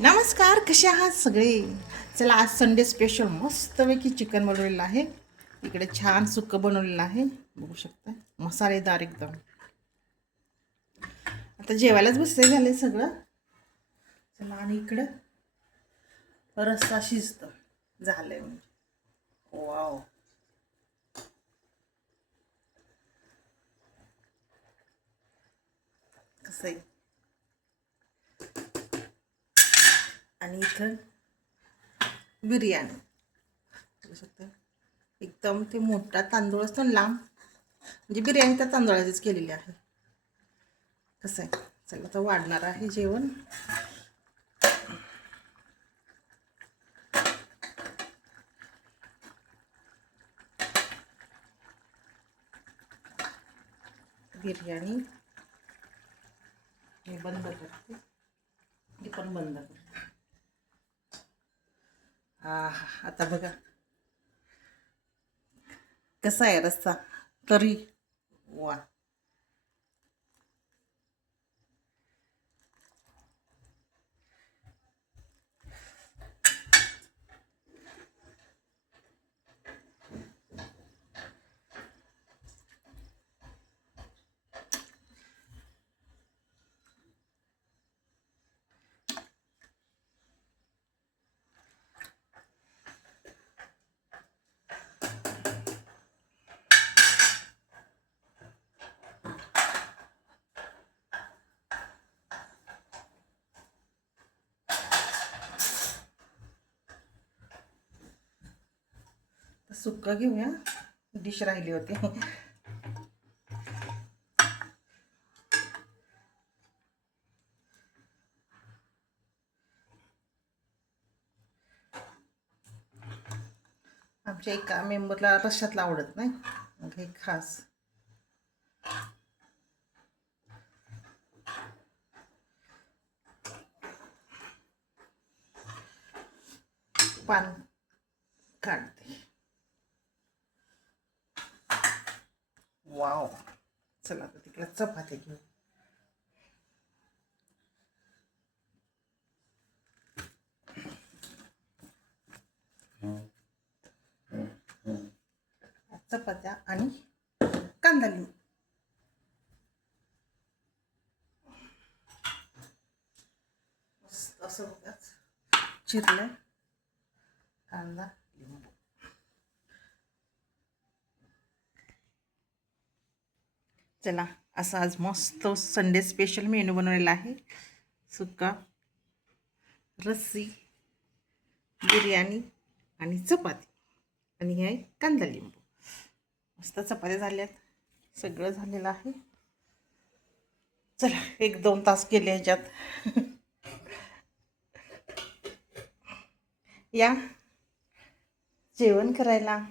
नमस्कार कसे आहात सगळे? चला आज संडे स्पेशल मस्तपैकी चिकन बनवलेलं आहे. इकडे छान सुक्कं बनवलेलं आहे. बघू शकता मसालेदार एकदम. आता जेवायलाच बसले झाले सगळं. चला आणि इकडं रस्सा शिजत. झालंय म्हणजे. वाव कसं आहे? आणि इथं बिर्याणी. शकता? एकदम ते मोठा तांदूळ असतो ना लांब. म्हणजे बिर्याणी त्या तांदळाचीच केलेली आहे. कसं आहे? चला आता वाढणार आहे जेवण. बिर्याणी. हे बंद करते. हे पण बंद करते. आता बघा. कसा आहे रस्ता? तरी वा. तर सुक्का घेऊया. डिश राहिली होती. आमच्या एका मेंबरला रश्यातला आवडत नाही. मग हे खास. पान काढते. वाव. चला आता तिकडे चपाती घेऊ. चपात्या आणि कांदा लिहू मस्त असं बघाच चिरलं कांदा. चला असं आज मस्त संडे स्पेशल मेनू बनवलेला आहे. सुका रस्सी बिर्याणी आणि चपाती. आणि हे आहे कांदा लिंबू. मस्त चपात्या झाल्यात. सगळं झालेलं आहे. चला एक दोन तास गेले ह्याच्यात या. जेवण करायला.